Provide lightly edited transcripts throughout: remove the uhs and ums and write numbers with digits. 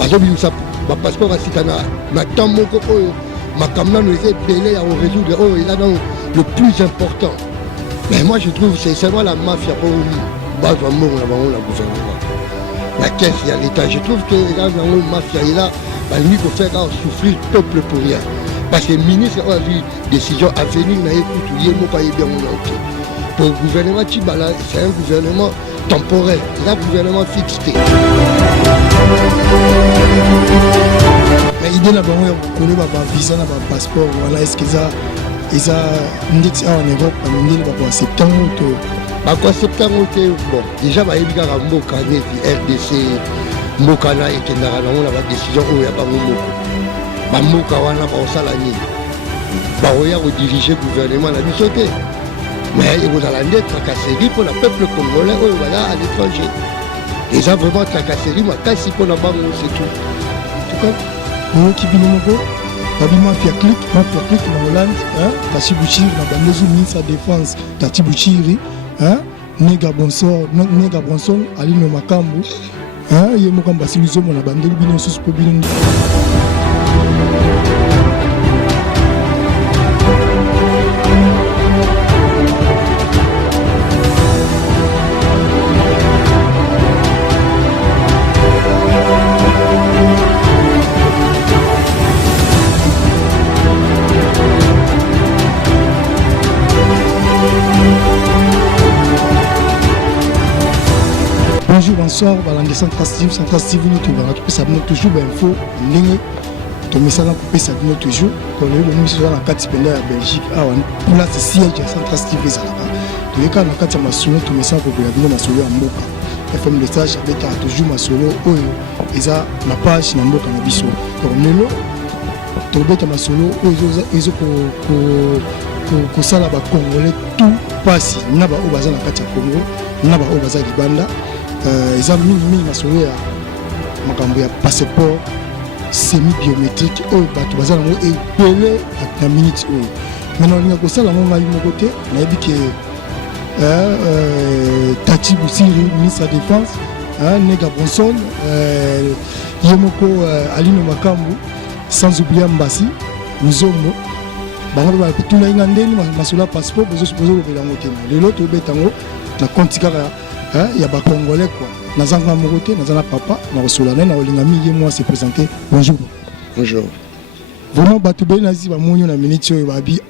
bazobimisa ba passeport asikana na temps moko oyo makamna no eza belé à résoudre oh il a donc le plus important. Mais moi je trouve c'est seulement la mafia pour bazwa mbongo na bango la gouvernement la caisse il y a l'état. Je trouve que là dans la mafia il a lui pour faire souffrir le peuple pour rien parce que le ministre a vu décision à venir na écoute il mo pas bien mon ok pour le gouvernement Tibala c'est un gouvernement temporaire il a un gouvernement fixé. Mais l'idée là, on a visa, un passeport, voilà, est-ce qu'ils ont en Europe, on a septembre ou septembre, bon, déjà, il y a un Mboka, RDC, Mbokana, et qu'il y a une décision où il y a pas de Mboka, on a pas salani. Il y a diriger le gouvernement à la sauté. Mais il y a la tracasserie pour le peuple congolais à l'étranger. Ils ont vraiment tracasserie, mais quand c'est pour la banque, c'est tout. En tout cas, qui vient au Babi mafia clique dans Hollande, Tachi Bouchiri, dans le ministre de la Défense, Tachi Bouchiri, Nega Bronson, Aline Makambu, Yemokamba Siluzo, mon abandon, Bino Sus Pobino. Bonjour, bonsoir, Balandé Central Steve, nous savons toujours l'info, ligne, tout le message pour ça nous toujours, pour le moment, nous sommes dans la carte à Belgique, pour la siège de Central Steve, tous les cas, dans la carte à Masolo, tout le message pour la ville Masolo à Mboka. FM le stage avec toujours Masolo, et ça, la page dans Mboka Nabiso. Pour Nelo, tout le Masolo, ils ont pour ça, là-bas, Congolais, tout passe, il n'y a pas au bazar dans la carte à Congo, il n'y a pas au bazar du Banda. Ils ont mis masolo ya makambo ya passeport semi-biométrique oyo bato baza nango ebele na minute oyo maintenant olinga kosala ngo ngai moko te nayebi ke Tachi Bouchiri ministre de la Défense Nega Bronson ye moko Aline Makambu sans oublier Mbasi Muzombo bango batuna inga ndeni masolo ya passeport bozolobela yango te lelo tobeta yango na compte kaka il y a des Congolais quoi. Nous avons un côté, nous avons un papa, nous avons un ami qui moi s'est présenté. Bonjour. Bonjour. Vraiment, Batubé Nazi, Bamouni, on a minute, Babi,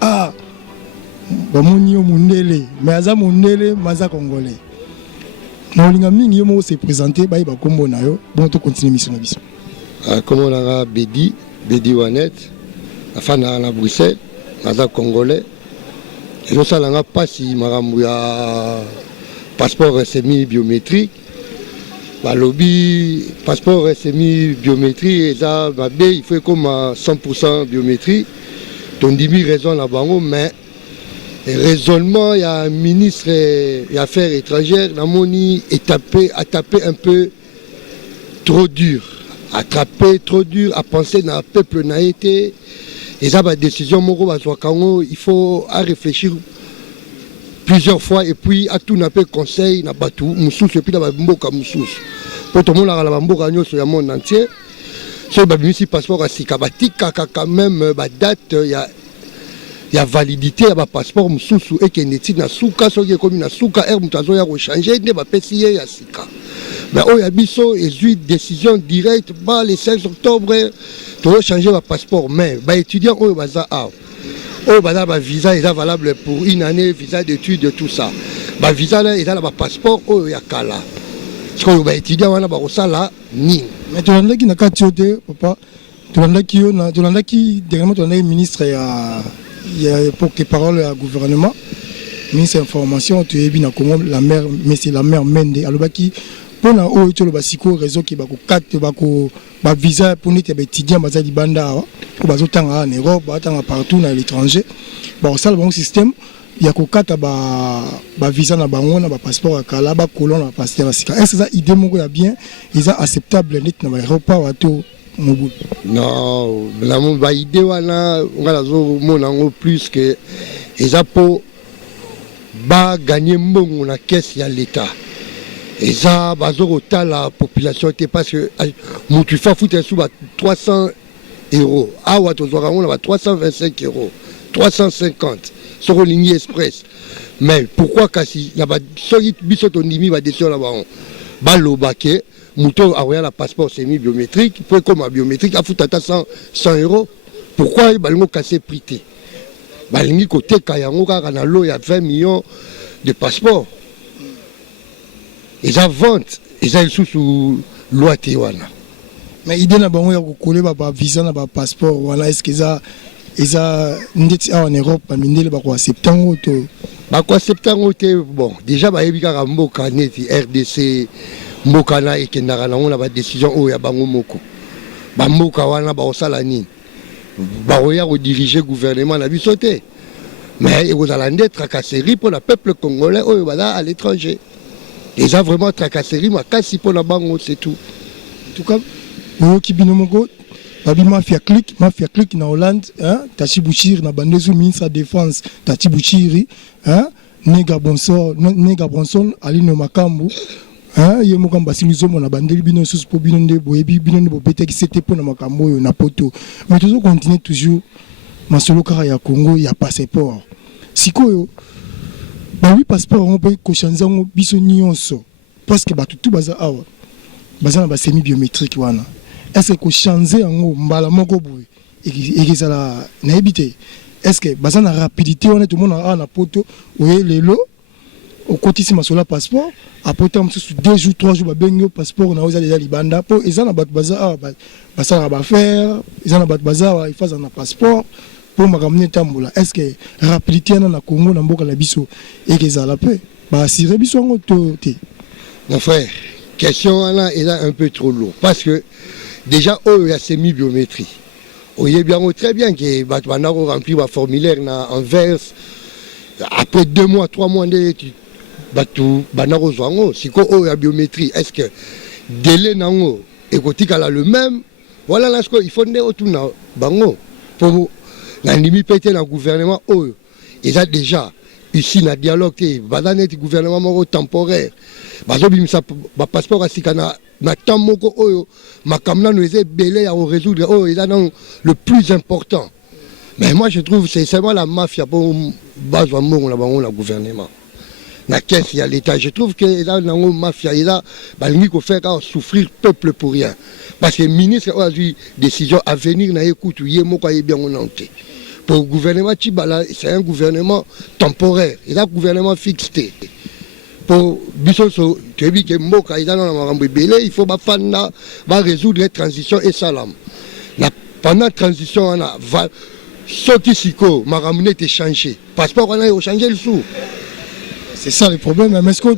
Bamouni, Mundele, mais Aza Mundele, Maza Congolais. Nous avons un ami qui s'est présenté, Baïba Kombo Nayo, bon, tu continues mission. Comme on a Bedi Wanet, la fin à Bruxelles, Maza Congolais. Et nous avons pas si Marambouya. Passeport semi-biométrique, le lobby, passeport semi-biométrique, il faut comme 100% biométrie. Donc, il y a raison là-bas, mais raisonnement, il y a un ministre des Affaires étrangères, a tapé un peu trop dur, à penser dans le peuple naïté. Et ça, la décision, il faut réfléchir plusieurs fois et puis à tout n'a pas conseil n'a pas tout moussous et puis dans mboka moussous pour tout le monde la mboka sur le monde entier c'est le passeport à sikabatika quand même date il y a validité à passeport moussous et qui est na souka so qui comme na souka air mutazo ya changer ne ba pesier ya sika mais oh ya biso et décision directe le 16 octobre to changer le passeport mais étudiant oh baza le visa est valable pour une année, visa d'études, tout ça. Le visa est le passeport, il y a Kala. Ce qu'on va étudier, on va ça là, ni. Mais tu l'as qui n'a qu'à tuer, papa. Tu l'as qui, dernièrement, tu l'as ministre, il y a pour que parole au gouvernement, ministre de l'information, tu es bien comment la mère, mais c'est la mère Mende. Alors, qui, pour la haut, tu as le réseau qui va ba visa pour les étudiants bazali banda ou bazotanga en Europe bazotanga partout dans l'étranger bon ça le bon système il y a kokata ba visa na bango na ba passeport à kala ba colon na passeport à sika est-ce que ça idée moko ya bien ils sont acceptable net na ba aéroport wato mobu non la ba idée wana ngala zo monango plus que ils a pour ba gagner mbongo na caisse ya l'état Et ça, la population était parce que tu fais foutre sous 300 euros. Ah, ouais, on a 325 euros, 350 sur la ligne express. Mais pourquoi kasi la solide bisoto nimi va décider là-bas. Balo baké, mouton a la passeport semi-biométrique, pour comme biométrique, à foutre 100 euros. Pourquoi il va casser prité? Balingi côté Kayango, il y a 20 millions de passeports. Ils ont vente, ils ont sous loi Tiwana. Mais l'idée n'a pas de coller un visa, un passeport, voilà, est-ce qu'ils ont en Europe, ils ont accepté bon, déjà, il y a RDC, Mokana et Kenara, on a une décision où il y a Bangomoko. Bamboka wana ba osalani. Ba oya ko diriger gouvernement na bisoté. Mais il y a une tracasserie pour le peuple congolais à l'étranger. Ils ont vraiment tracasserie, mais quand pour la banque, c'est tout. En tout cas, Oyoki Binomogo, Babi Mafia Click na Hollande, Tachi Bouchir, na Bandezu, ministre de la Défense, Tachi Bouchiri, Nega Bronson, Aline Makambu, Yemokam Basimizo, na Bandeli Bino Sus pour Binonde, Boebi, Binonde Bobete qui s'était pour Namakambo, na Poto. Mais toujours continue toujours, Masolo Karaya Congo, il y a passeport. Sikoyo, oui, passeport, on peut changer un bisonionso. Parce que tout baza awa. Baza na semi-biométrique wana. Est-ce que changer un mbala moko boy et que ça la naibité. Est-ce que baza na rapidité on est tout le monde a na poto oui les lots au quotidien sur la passeport après temps sous 2 jours 3 jours ba bengo passeport na oza déjà libanda po eza na bato baza awa baza ba faire eza na bato baza il faut un passeport pour m'amener tambola. Est-ce que rapidité na Congo na mboka na biso et que ça la paix ba assurer biso ngo te. Mon frère, question là est un peu trop lourd parce que déjà il y a semi-biométrie. On y est bien très bien que Batmanaro remplit un formulaire en verse. Après 2 mois, 3 mois, Batu Banaro Zwango, si il y a biométrie, est-ce que délai nango et kotika là le même? Voilà là ce qu'il faut dire autour na bango pour la limite pété dans le gouvernement. Ils ont déjà ici dans dialogue, badane le gouvernement temporaire. Bazobi misa passeport asikana na tamoko oyo makamna nous est belé à résoudre ils ont le plus important. Mais moi je trouve c'est seulement la mafia pour bazwa mongo la bango la gouvernement. Na caisse il y a l'état, je trouve que là na mafia il a balingi ko faire souffrir peuple pour rien. Parce que le ministre a eu décision à venir na écoute yemoko ay bien on enté. Pour le gouvernement Tibala, c'est un gouvernement temporaire, il a un gouvernement fixé. Pour Bissoso, tu as dit que Moka est dans la Marambo Belé, il faut résoudre la transition et salam. Pendant la transition, on a sorti Siko, Marambo était changé. Passeport, on a changé le sou. C'est ça le problème. Mais ce que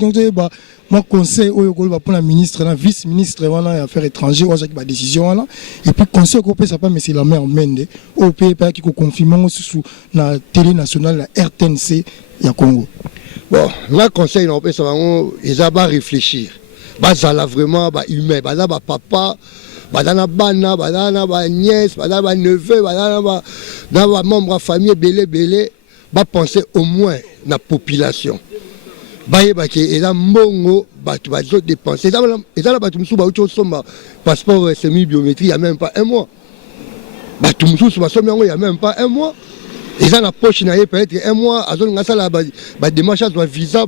moi, conseil pour la ministre, la vice-ministre des Affaires étrangères, on a une décision. Et puis, conseil européen, ça pas, mais c'est la main en main. Au pays qui confirme sur la télé nationale, la RTNC, il y a Congo. Bon, le conseil européen, ils ont réfléchir. Ça vraiment humain. Papa, bana nièce, neveu, membre de la famille, belé, penser au moins la population. Et là, mongo, ils ont dépensé. Et là, passeport semi-biométrie, il n'y a même pas 1 mois. Il n'y a même pas 1 mois. Et ça, la poche, peut-être 1 mois, la démarche doit visa,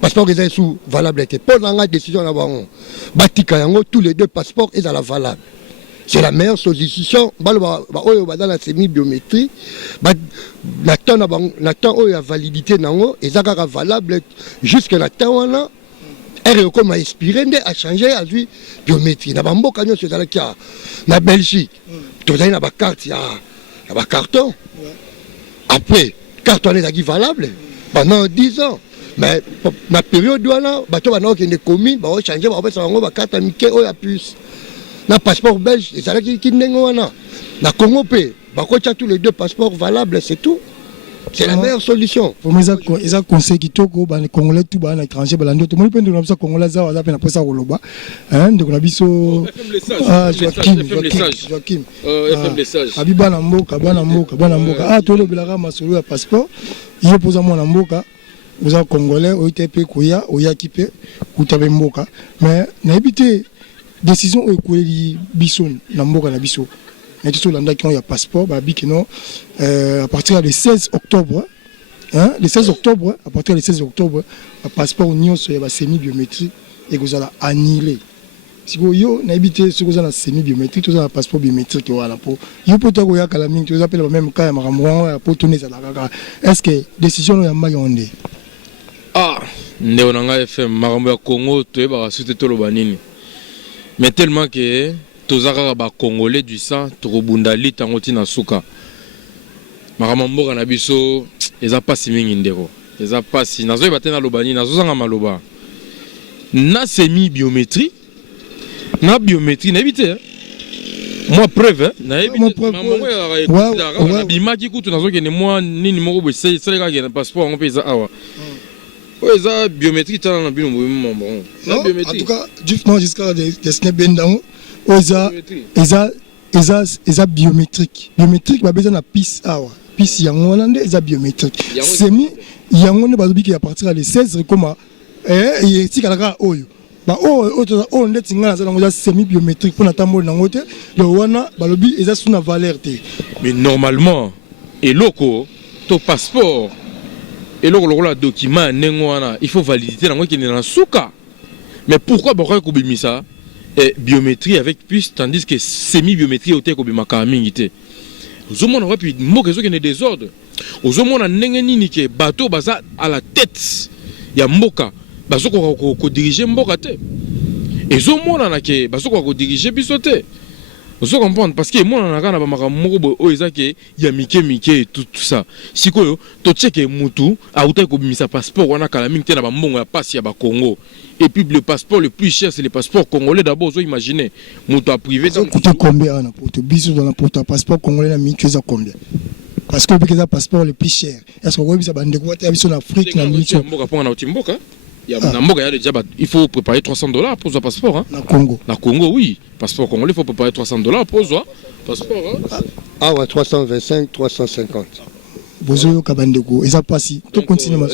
passeport est sous valable. Pour la décision, tous les 2 passeports sont valables. C'est la meilleure solution. Dans la semi-biométrie, la temps où il y a validité, et ça est valable jusqu'à la temps où elle a expiré, a changé à lui biométrie. Dans la Belgique, il y a une carte, il y a un carton. Après, carton est valable pendant 10 ans. Mais dans la période où on a des communes, on a changé, on a changé la carte amicale ou la puce. Dans le passeport belge, c'est ça qui n'est pas là. Dans le Congo, il y a tous les 2 passeports valables, c'est tout. C'est la meilleure solution. Pour moi, ils ont conseillé que les Congolais, tout les étrangers, tout le monde peut dire que les Congolais, ils ont appris ça au Loba. Donc, on a vu ça. Joachim. Abiba Namboka, Namboka. Ah, tout le monde a un passeport. Il pose à moi Namboka. oza congolais oite pe koya oyaki pe kutabe mboka mais na ebité décision ekoleli biso na mboka na biso na tout landa qui ont ya passeport ba bi que non à partir du 16 octobre hein le 16 octobre à partir du 16 octobre le passeport union so ya semi biométrique et que ça annulé si vous yo na ebité ce que ça na semi biométrique tout ça passeport biométrique voilà pour yo poto ko ya kala mingi tu appelle même cas makambo pour tourner ça la est-ce que décision ya mayonde ah Neonanga FM makambo ya Congo to ba sute to lobanini mais tellement que tozaka ba congolais du sang to bundali tango tina suka makambo mboka na biso eza pasi mingi ndeko eza pasi nazo batena lobanini nazo zanga maloba na semi biométrie na biométrie na éviter moi preuve na éviter mamango ya bimaki kutu nazo kene moi nini moko bo c'est ka na passeport on pesa awa oza biométrie tala na bino bon na biométrie en tout cas justement jusqu'à des bendango oza eza biométrique ba besoin na piste awa piste yango na nde eza biométrique semi yango ne bazobi ki à partir de 16 comme et tikala oyo ba o ndeti ngana za ngoza semi biométrique pour na tambol nango te le wana balobi eza sous na valeur te mais normalement eloko to passeport eloko lokola document nengo wana il faut validité nango ki na suka mais pourquoi bakwa ko bimisa biométrie avec puce tandis que semi biométrie ote ko bimaka mingi te ozomona wa puis moko ezo kene désordre ozomona ndenge nini ke bateau baza à la tête ya mboka bazoko ko diriger mboka te ezomona na ke bazoko ko diriger biso te vous comprendre parce que moi on a kana ba makamoko o ezake ya mike et tout ça sikoyo to checker mutu auta ko bimisa passeport wana kala mingi te na ba mbongo ya passe ya ba Congo et puis le passeport le plus cher c'est le passeport congolais d'abord vous imaginez mutu a privé ça coûte combien na pour biso dans pour ton passeport congolais na mingi ça combien parce que le passeport le plus cher est-ce que vous bisa bande ko ta biso na Afrique na mingi mboka ponga na utimboka il faut préparer $300 pour ce passeport. Hein. La Congo, oui. Passeport congolais, il faut préparer $300 pour ce passeport. Hein. Ah ouais, 325, 350.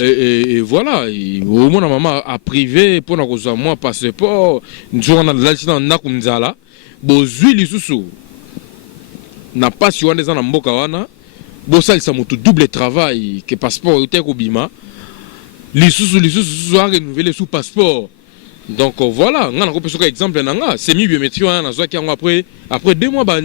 Et voilà, au moins, maman a privé pour nous moi passeport. Nous avons l'alternance nakumzala. Bozui lisusu. Na pas si on est en mboka wana. Bosal ça monte double travail que passeport était kubima. Les sous a renouvelé sous passeport. Donc voilà, on a un exemple nanga semi biométrie après 2 mois ban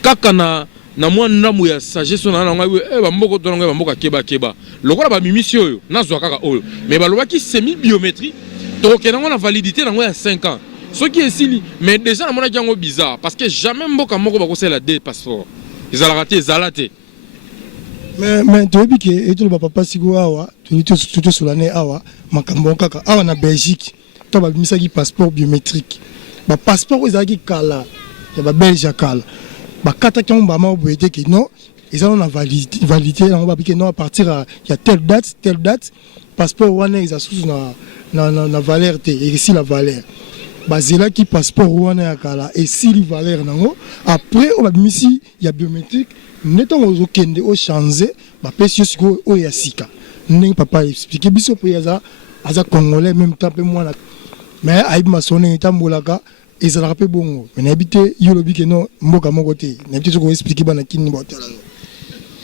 kaka na mwa namu ya sagesse na nga ba mboko to nga ba mboka keba lokola ba mimisio yo na zwa kaka oyo mais ba lobaki semi biométrie to kenanga na validité na ya 5 ans ce qui est sili mais déjà na mona jango bizarre parce que jamais mboka moko ba ko sela 2 passeports ils ont raté zalate mais tu veux que et tout le papa sigo awa tout sur l'année awa makambo kaka awa na Belgique to ba misaki passeport biométrique ba passeport ezaki kala ya ba belge kala ba kata ki on ba ma boyete que non ils ont na validité on va piquer non à partir il y a telle date passeport wana ils sous na valeur te et ici la valeur bazela ki passeport wana ya kala et si la valeur nango après on va misi ya biométrique netango ozokende o changer ba pesio siko o ya sika ndenge papa expliquer biso po yaza aza congolais même temps pe moi mais aïb masone tambolaka ezalaka pe bongo mais na habité yolobi ke non mboka moko te na habité ko expliquer bana kini botala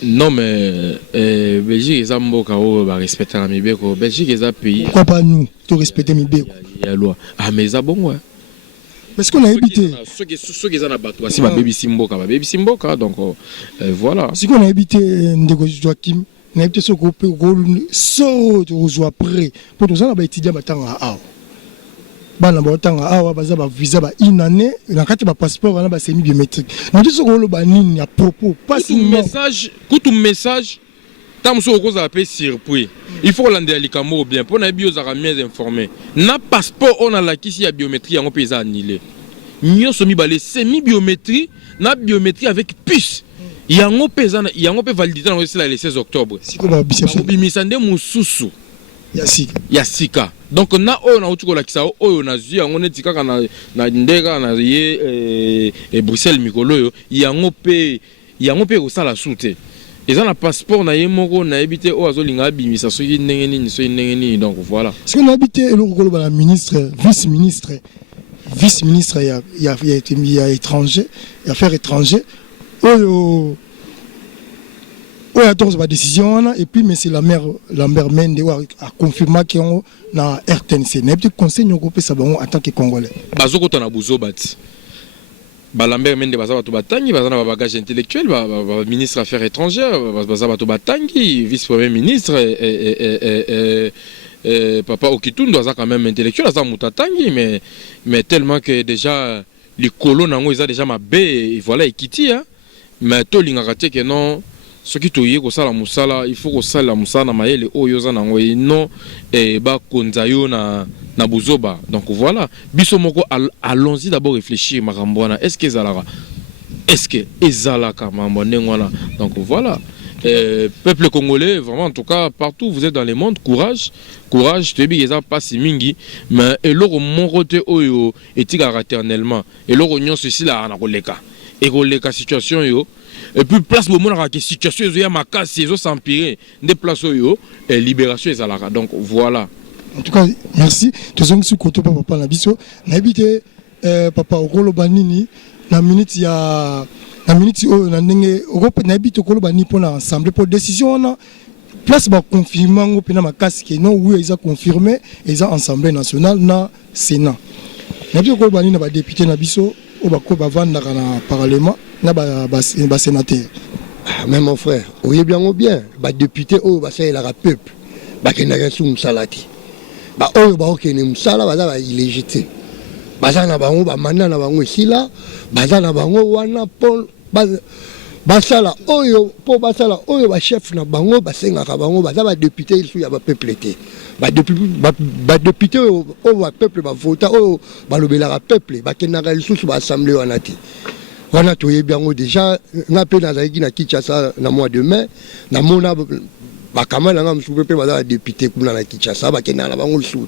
non mais Belgique eza mboka o ba respecter la mibeko Belgique eza pays pourquoi pas nous to respecter mibeko ya loi ah mais eza bongo mais ce qu'on a habité ceux qui sont na bato si ba baby simboka donc voilà ce qu'on a habité ndeko Joachim na habité ce ko pe ko so to zo après pour tous ça ba étudier batanga a bana batanga a baza ba visa ba une année na kati ba passeport na ba semi biométrique na tout ce ko lo ba nini à propos pas tout message tam so ko za pe surpris il faut l'ande alikamo bien pour na bio za mieux informé na passeport on a la kisi ya biométrie en pays annulé nyo so mi balé semi biométrie na biométrie avec puce yango pezana yango pe validité na le 16 octobre siko ba bimisande mususu ya sika donc na oyo na utuko la kisa oyo na zui yango neti kaka na ndeka na ye Bruxelles mikolo yo yango pe ko sala soute ils ont un passeport na yemoko na habité au azolinga bimisa soki ndenge nini donc voilà. Est-ce qu'on a habité le la ministre vice-ministre il y a étranger, il y a affaires étrangères. Oh a donc sa décision et puis mais c'est la mère Mende a confirmé qu'on na RTNC. N'a pas conseil nous couper ça en tant que Congolais. Bazoko tana buzo bati. Lambert Mende baza bato batangi baza na bagage intellectuel ministre affaires étrangères baza bato batangi vice-premier ministre papa Okitundo aza quand même intellectuel aza mutatangi mais tellement que déjà les colons nango ils a déjà ma et voilà ekiti hein mais to lingaka te que non ce qui toye ko sala musala il faut ko sala musala na mayele oyo za nango non et ba konzayo na buzoba donc voilà biso moko allons-y d'abord réfléchir marambona est-ce que ezalaka mambo nengwana donc voilà peuple congolais vraiment en tout cas partout vous êtes dans le monde courage tu bien ça pas si mingi mais eloko morote oyo etika raternellement eloko nyonso ici là na koleka et koleka situation yo et puis place au monde que situation yo ya makasi ezo s'empirer des places yo et libération ezalaka donc voilà. En tout cas, merci. Tu es sur côté papa Nabiso. N'habite papa Okolo Banini. Na minute ya na minute na ndenge Europe n'habite Okolo Banini pour ensemble pour décision na place ba confirmer ngo pena makasi que non oui ils ont confirmé ils ont assemblée nationale na Sénat. N'habite Okolo Banini na ba député Nabiso au ba ko ba vanda na parlement na ba sénateur. Mais mon frère, oui bien ou bien, ba député au ba c'est la peuple. Ba kenaka sou salati. Ba oyo ba okene musala baza ba illégité baza na bango ba manda na bango esila baza na bango wana pol basala oyo po basala oyo ba chef na bango basengaka bango baza ba député isu ya ba peuple te ba député oyo ba peuple ba vota oyo ba lobelaka peuple ba kenaka lisusu ba assemblée wana te wana toyebi yango déjà nga pe nazalaki na Kinshasa na mois de mai na mona bakamala nga msupe pe baza député kuna na Kinshasa bakenda na bango lisusu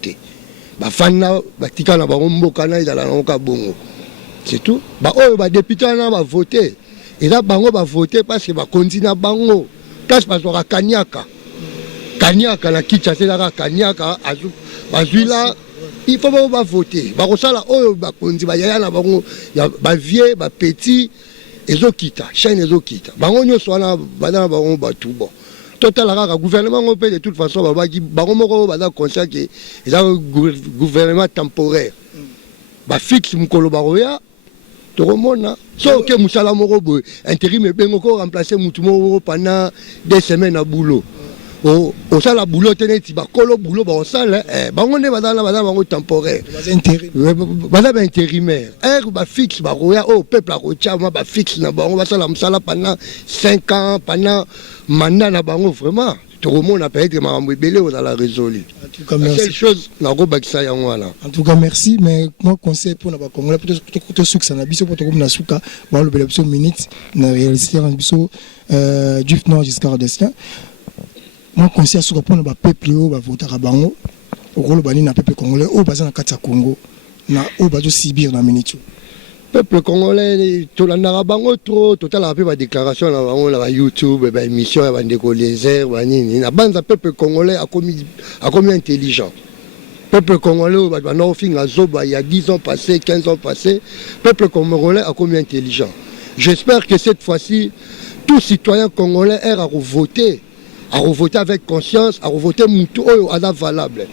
bafana batika na bango mboka na ezala na ka bongo c'est tout ba oyo ba député na ba voter et là bango ba voter parce que ba continue bango place bazwa kanyaka na Kinshasa la kanyaka bazwila il faut ba voter ba kosala oyo ba konzi ba yaya na bango ya ba vieux ba petit ezokita chaîne ezokita bango nyoso wana bana bango batu bon total le gouvernement européen de toute façon va conscient que c'est un gouvernement temporaire ba fixe mukolo baroya to remona so que musala moko boy intérim bengo ko remplacer mutu moko pendant 2 semaines à boulot au sala boulot teneti ba kolo boulot ba sala bango ne badala bango temporaire ba intérimaire ba fixe ba roya au peuple a rocha ba fixe na bango ba sala musala pendant 5 ans pendant mandat na bango vraiment tout le monde a payé que marambo belé on a la résolu. En tout cas merci. Quelle chose na go bakisa ya ngwana. En tout cas merci mais moi conseil pour na ba congolais pour te succès na biso pour to comme na suka ba le biso minute na réaliser na biso du nord jusqu'à Ardesien. Moi conseil suka pour na ba peuple o ba voter bango au rôle bani na peuple congolais au baza na kati ya Congo na o bazo sibir na minute. Peuple congolais, tout le monde trop, total a fait ma déclaration sur YouTube, émission, lézard, la bande peuple congolais a commis intelligent. Peuple congolais, il y a 10 ans passés, 15 ans passés, peuple congolais a commis intelligent. J'espère que cette fois-ci, tout citoyen congolais est à revoter avec conscience, à revoter Moutou à la valable.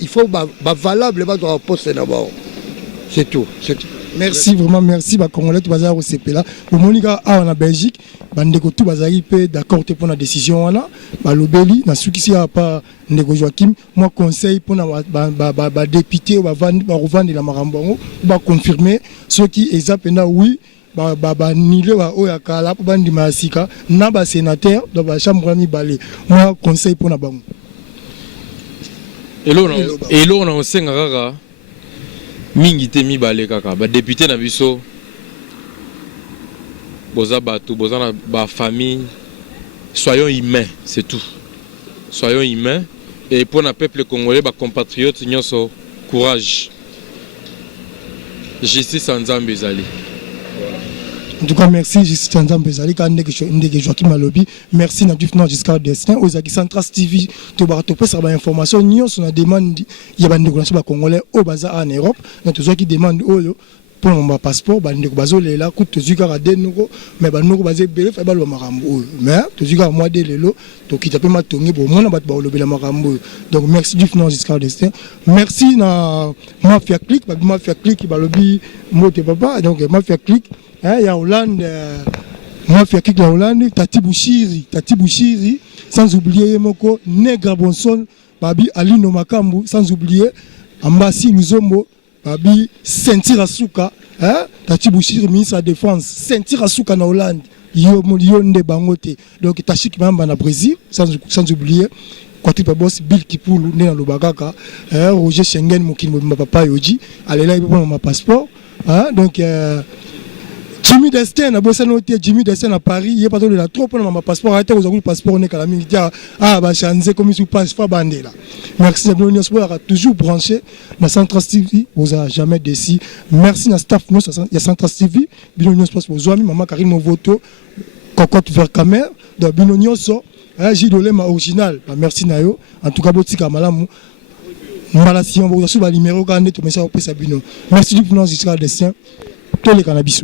Il faut valable dans le poste d'abord. C'est tout. Merci vraiment, merci. Congolais, tu vas au CP là. Pour Monica, en Belgique, bandeko tout bazari pe d'accord pour la décision là. Lobeli, na suki si a pas ndeko Joachim, moi conseil pour na député ou revendre la marambongo, ba confirmer ceux qui ezapena oui. Nile wa oya kala pour bandi masika na ba sénateur dans ba chambre mi balé. Moi conseil pour na bango. Et là on a senga mingi te mibale kaka ba député na biso boza bato boza na ba famille soyons humains c'est tout soyons humains et pour na peuple congolais ba compatriotes nyonso courage justice en Nzambe ezali. En tout cas, merci, Justin Zambezali, Ndege Joachim Malobi. Merci, Naduf Non jusqu'à Destin. Aux Agis Centras TV, tu vas retrouver ça, information. Nous, on a demandé, il y a des négociations congolais au bazar en Europe. Donc, tous ceux qui demandent, pour mon passeport, il y a des gens qui ont mais il y a des gens qui ont mais tous ceux qui ont des gens qui ont donc merci du non jusqu'à Destin. Merci na Mafia Click, Mafia Click qui va lobby moté papa, donc Mafia Click, il y a Hollande, Mafia Click la Hollande, Tati Bouchiri, sans oublier Moko, Negra Bonson, Babi Ali Nomakambu, sans oublier Ambassi Luzombo, Babi Sentir Asuka, Tati Bouchiri, ministre de la Défense, Sentir Asuka na Hollande, Yonde Bangote, donc Tachik Mamba na Brésil, sans oublier. Quand tu peux bosser Bill Kipoulou, né dans le Bagaka, Roger Schengen, mon papa Yoji, allez là, il prend mon passeport. Donc, Jimmy Destin, Jimmy Destin à Paris, il n'y a pas de la trop pour mon passeport. Arrêtez vous avez le passeport, on est à la militaire. Bah, change comme il se passe, pas bandé là. Merci, Nabino Sport a toujours branché. La Centras TV, vous a jamais déçu. Merci, na staff, il y a Centras TV, Bino Sport, vous avez maman Karine Movoto, Cocotte vers Camer, de Bino Sport. Gidolema original, merci Nayo. En tout cas, Botika Malamu. Malasi, on va vous assurer le numéro 42, merci du financement jusqu'à destin. Tous les cannabis.